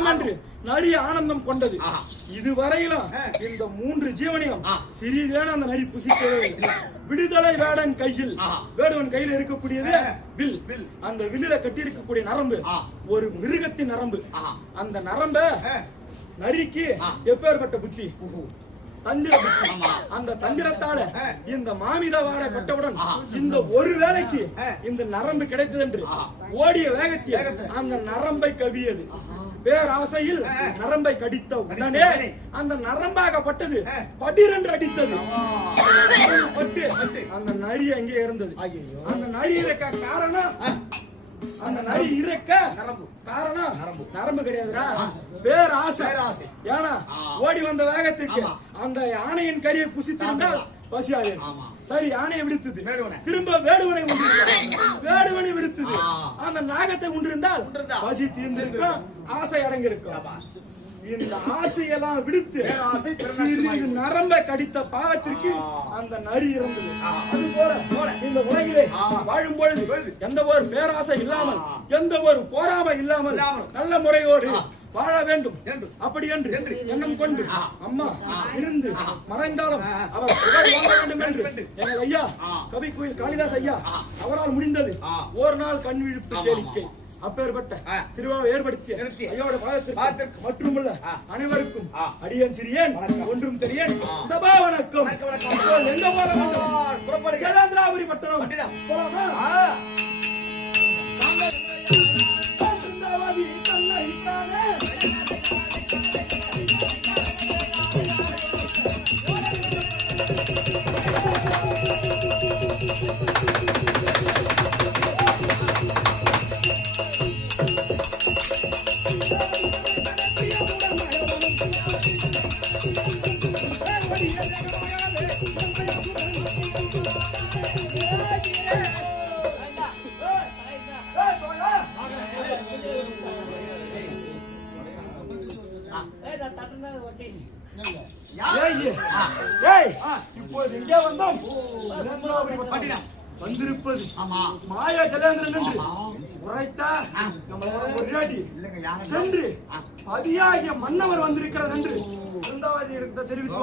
வேண்டும் என்று நரி ஆனந்தம் கொண்டது. இதுவரையிலும் இந்த 3 ஜீவனையும் சிறிதேன அந்த நரி புசிக்கவே இல்லை. விடுதலை வேடன் கையில், வேடுவன் கையில் இருக்கக்கூடியது வில். அந்த வில்லில கட்டி இருக்கக்கூடிய நரம்பு ஒரு மிருகத்தின் நரம்பு. அந்த நரம்ப நரிக்கு எப்பேற்பட்ட புத்தி, தந்திர புத்தி. அந்த தந்திரத்தால இந்த மாமித வாடை பட்டவுடன் இந்த ஒரு வேளைக்கு இந்த நரம்பு கிடைத்தது என்று ஓடிய வேகத்தில் அந்த நரம்பை கவியது. பேராசையில் நரம்பை கடித்த உடனே அந்த நரம்பாகப்பட்டது படீரென்று அடித்தது. பட்டு அந்த நரி அங்கே இருந்தது. அந்த நரி இருக்க காரணம், அந்த நரி இருக்க காரணம் நரம்பு கிடையாதுடா, பேராசை. ஏன்னா ஓடி வந்த வேகத்துக்கு அந்த யானையின் கரியை புசித்திருந்தால் பசியாது. சரி, யானையை விடுத்தது, திரும்ப வேடுவனை விடுத்தது. அந்த நாகத்தை உண்டிருந்தால் பசி தீர்ந்திருக்கும், ஆசை அடங்கியிருக்கும். இந்த ஆசையெல்லாம் விடுத்து சிறிது நரம்பை கடித்த பாவத்திற்கு அந்த நரி இருந்தது. அது போல இந்த உலகிலே வாழும் பொழுது எந்த ஒரு பேராசை இல்லாமல், எந்த ஒரு போராமை இல்லாமல் நல்ல முறையோடு வாழ வேண்டும். அப்படி என்று எண்ணம் கொண்டு அம்மா இருந்து மறைந்தாலும் அவர் புகழ் வாங்க வேண்டும் என்று எங்கள் ஐயா கவி கோயில் காளிதாஸ் ஐயா அவரால் முடிந்தது ஒரு நாள் கண் விழிப்பு கேளிக்கை. அப்பேற்பட்ட திருவிழாவை ஏற்படுத்திய ஐயோட பாதத்திற்கு மட்டுமல்ல அனைவருக்கும் அடியன் சிறியன் ஒன்றும் தெரியன் சபா வணக்கம். எங்க போறோம்? ஜலந்திராபுரி பட்டணம் போலாமா? இப்போது எங்கே வந்தோம்? வந்திருப்பது மாயா ஜலேந்திரன் என்று உரைத்த சென்று பதியாகிய மன்னவர் வந்திருக்கிறார் என்று இருந்தாவது தெரிவித்து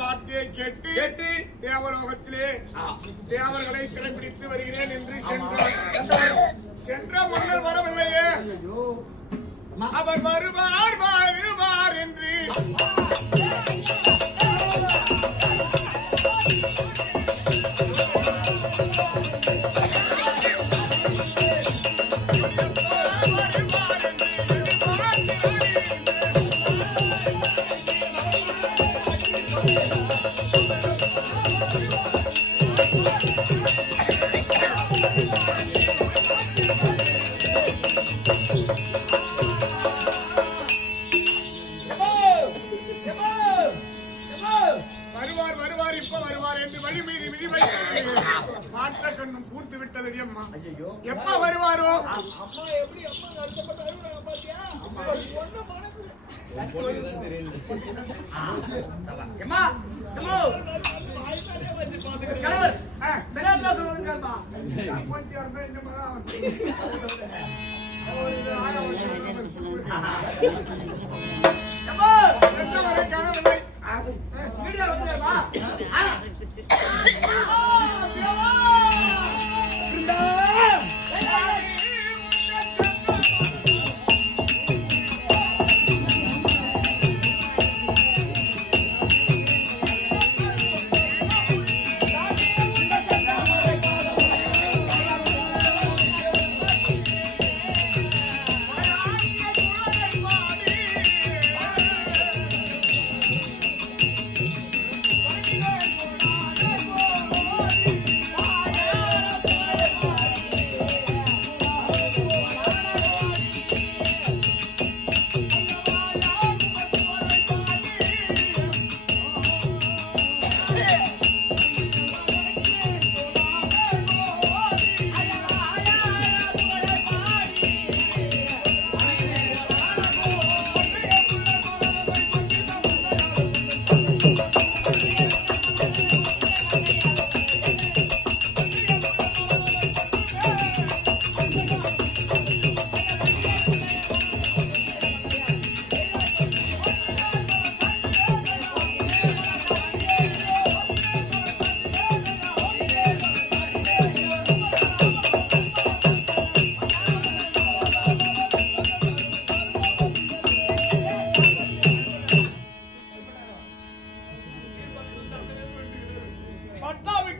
வார்த்தையை கேட்டு தேவலோகத்திலே தேவர்களை சிறைப்பிடித்து வருகிறேன் என்று சென்ற மன்னர் வரவில்லையே. அவர் வருவார் என்று எப்ப வருவாரோ?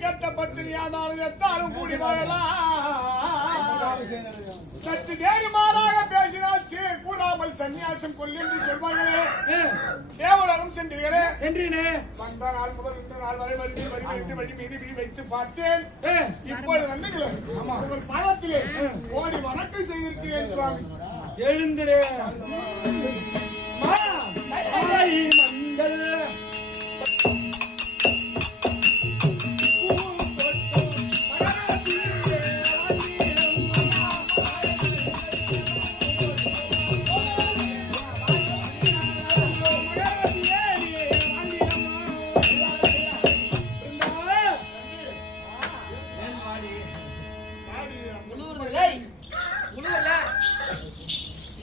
கெட்ட பத்தினியானாலும் எத்தாலும் கூடி வாழலாம். சற்று நேர்மாறாக பேசினால் கூறாமல் சன்னியாசம் கொள்ளு என்று சொல்வார்களே. தேவலோகம் சென்றீர்களே. சென்றீனே. வந்த நாள் முதல் இந்த நாள் வரை வழி மீது வைத்து பார்த்தேன். இப்பொழுது வந்து உங்கள் பாதத்திலே ஓடி வணக்கம் செய்திருக்கிறேன் சுவாமி. எழுந்திரே மங்கள்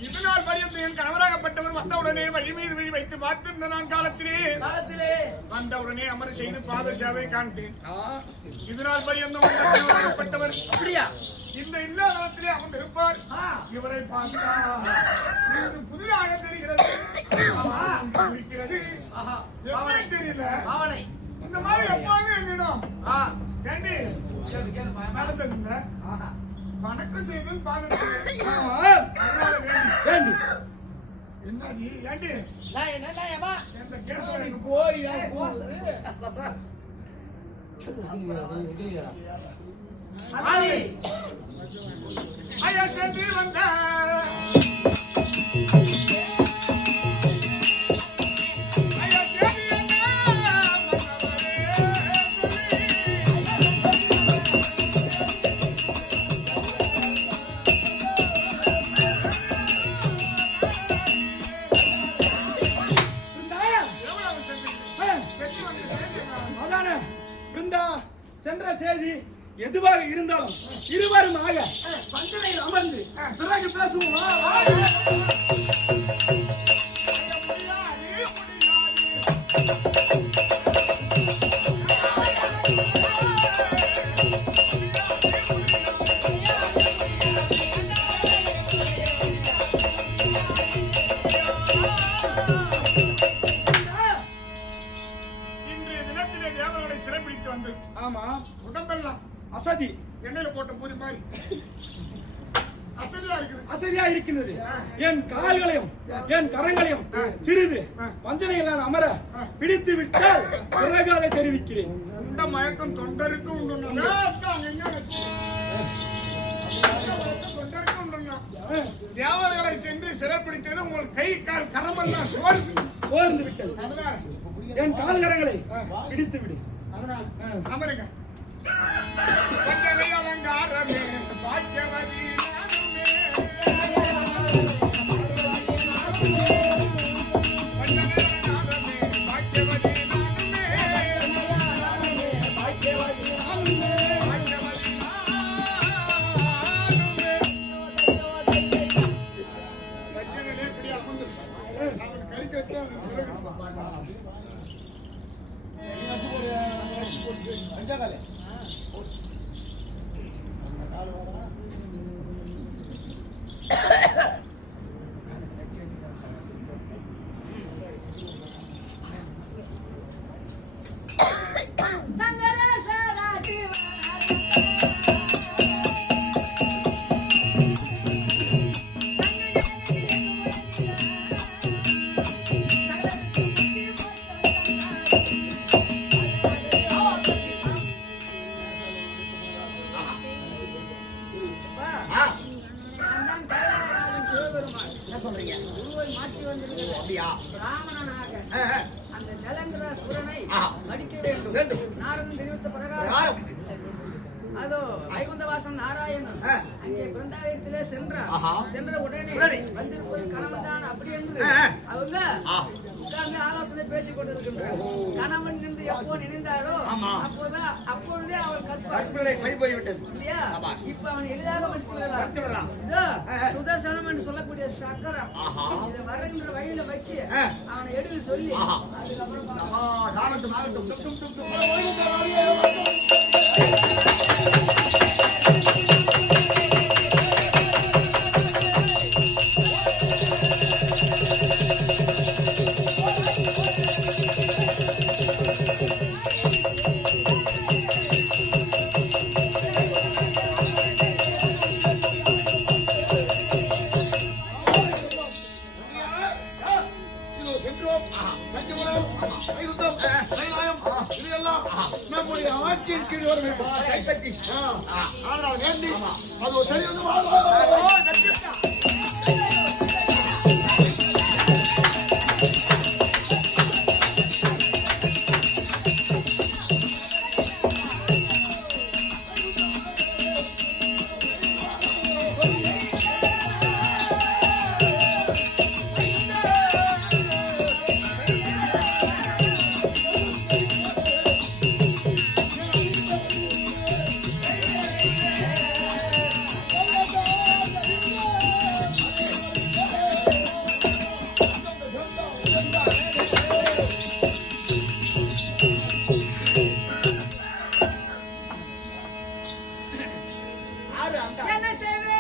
இதனால் பரியந்த என் கணவராகப்பட்டவர் வந்தவுடனே வழி மீது வைத்து பார்த்திருந்த நான் காலத்திலே வந்தவுடனே அமர செய்து பாத சேவை காண்பேன். இதனால் பரியந்தப்பட்டவர் அப்படியா இந்த இல்லத்திலே அமர்ந்திருப்பார். இவரை பார்த்தால் புதிதாக தெரிகிறது. தெரியல இந்த மாதிரி எப்பாவது என்னிடம் வணக்கம் செய்து வந்த சென்ற செய்தி எதுவாக இருந்தாலும் இருவருமாக பந்தனையில் அமர்ந்து பிறகு பேசுவோம். அசதி எண்ணெயில போட்ட பூரி மாதிரி அசதியா இருக்கிறது. என் கால்களையும் என் கரங்களையும் சிறிது வஞ்சனைகளால் அமர பிடித்து விட்டால் பிறகு அதை தெரிவிக்கிறேன். இந்த மயக்கம் தொண்டருக்கு உண்டு. தேவர்களை சென்று சிறப்பிடித்தது உங்கள் கை கால் கரமெல்லாம் சோர்ந்து விட்டது. என் கால்கரங்களை பிடித்து விடு. அமருங்க. அலங்காரமே பாக்கியவதி அந்த ஜலந்திர சுரனை மடிக்க வேண்டும். நாரதன் தெரிவித்த பிரகாரம் அதோ வைகுந்தவாசன் நாராயணன் அங்கே பிருந்தாலயத்திலே சென்ற உடனே வந்திருப்பது கணவன் தான் அப்படி என்று அவங்க உட்கார்ந்து ஆலோசனை பேசிக் கொண்டிருக்கின்றார். கணவன் என்று எப்போ நினைந்தாரோ அப்பொழுதே அவர் கற்பனை போய்விட்டது இல்லையா? இப்ப அவன் எளிதாக மடித்துவிடலாம். சுதர்சனம் என்று சொல்லக்கூடிய சக்கரம் இதை வருகின்ற வழியில வச்சு அவனை எடுத்து சொல்லி கைப்பற்றி ஆனால் வேண்டி அது ஒரு சரி வந்து என்ன செய்வே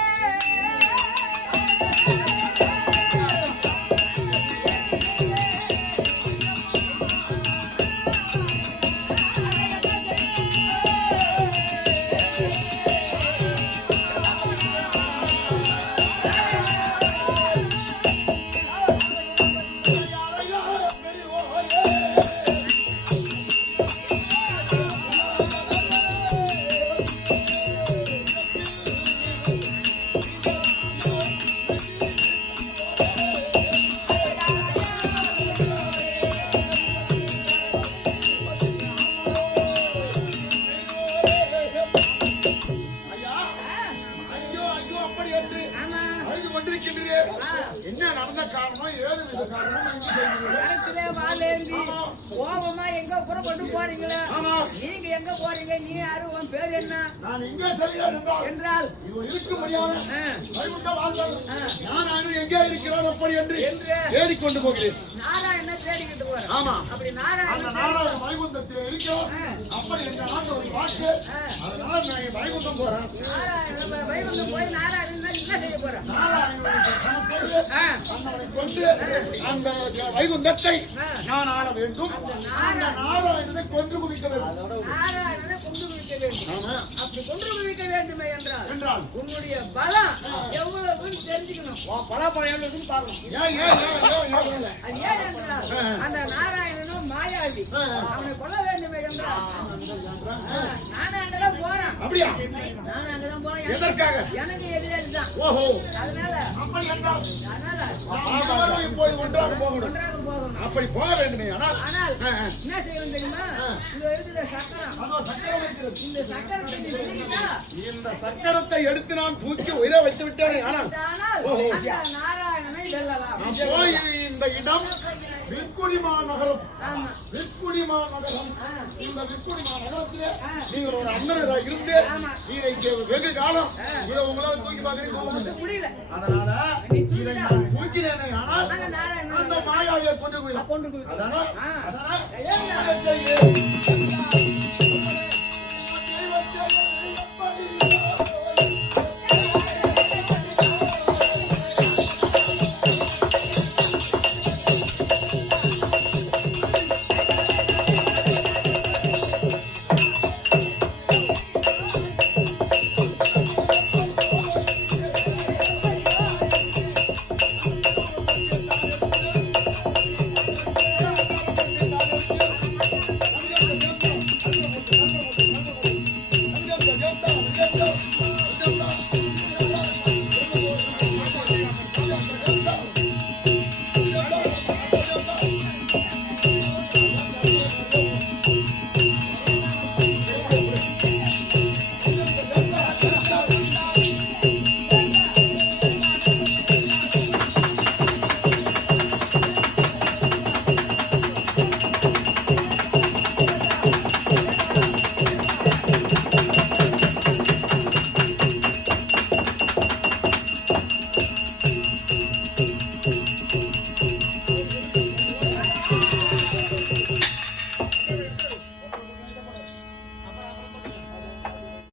என்ன நடந்த காரணம் ஏது காரணம் இடத்துல வாழேந்தி கோபமா எங்க புறப்பட்டு போறீங்களா நீங்க எங்க போறீங்க நீ யாரு உன் பேர் என்ன நான் இங்கே செல்கிறேன் என்றால் இருக்க முடியாது நான் எங்கே இருக்கிறார் அப்படி என்று தேடிக்கொண்டு போகிறேன் நாராயண தேடிக்கிட்டு போறேன் ஆமா அப்படி அந்த நாராயண நாராயண வைகுந்தத்தை இருக்கிறோம் அப்படி என்ற ஆண்டு ஒரு வாக்கு அதனால நான் வைகுந்தம் போறேன் நாராயண வைகுந்தம் போய் நாராயணன் என்ன செய்ய போறேன் அண்ணனை கொண்டு அந்த வைகுந்தத்தை நான் ஆள வேண்டும் அந்த நாராயணனை கொன்று குவிக்க வேண்டும் நாராயணனை கொண்டு குவிக்க வேண்டும் அப்படி கொண்டு குவிக்க வேண்டுமே என்றால் உன்னுடைய பலம் எவ்வளவுன்னு தெரிஞ்சுக்கணும் பலாப்பழம் எவ்வளவுன்னு பாருங்க அது ஏன் என்றால் அந்த நாராயணனும் மாயாவி அவனை கொல்ல வேண்டுமே என்றால் நானும் அங்கதான் போறேன் அப்படியா நானும் அங்கதான் போறேன் எதற்காக எனக்கு எதிராளிதான் ஓஹோ அதனால அப்படி என்றால் அதனால இப்போது ஒன்றாக போகணும் ஒன்றாக போகணும் அப்படி போக வேண்டுமே ஆனால் ஆனால் என்ன செய்யணும் தெரியுமா இது இருக்கிற சக்கரம் அதோ சக்கரம் வைக்கிறது இந்த சக்கரத்தை நீ விட்டுக்கிட்டா, இந்த சக்கரத்தை எடுத்து நான் தூக்கி உயிர வைத்து விட்டேனே ஆனால் ஆனால் அந்த நாராயணனை வெல்லலாம் நான் போய் இந்த இடம் விற்குடிமா நகரம் ஆமா விற்குடிமா நகரம் ஆ. இந்த விற்குடிமா நகரத்திலே ஆ. நீங்கள் ஒரு அண்ணனராக இருந்து ஆமா. இதை வெகு காலம் இதை உங்களால் தூக்கி பார்க்க முடியல அதனால இதை நான் தூக்கினேனே ஆனால் அந்த நாராயணன் அந்த மாயாவியை கொண்டு போயிடலாம் கொண்டு போய் அதனால ஆ. அதனால ஐயா. Go.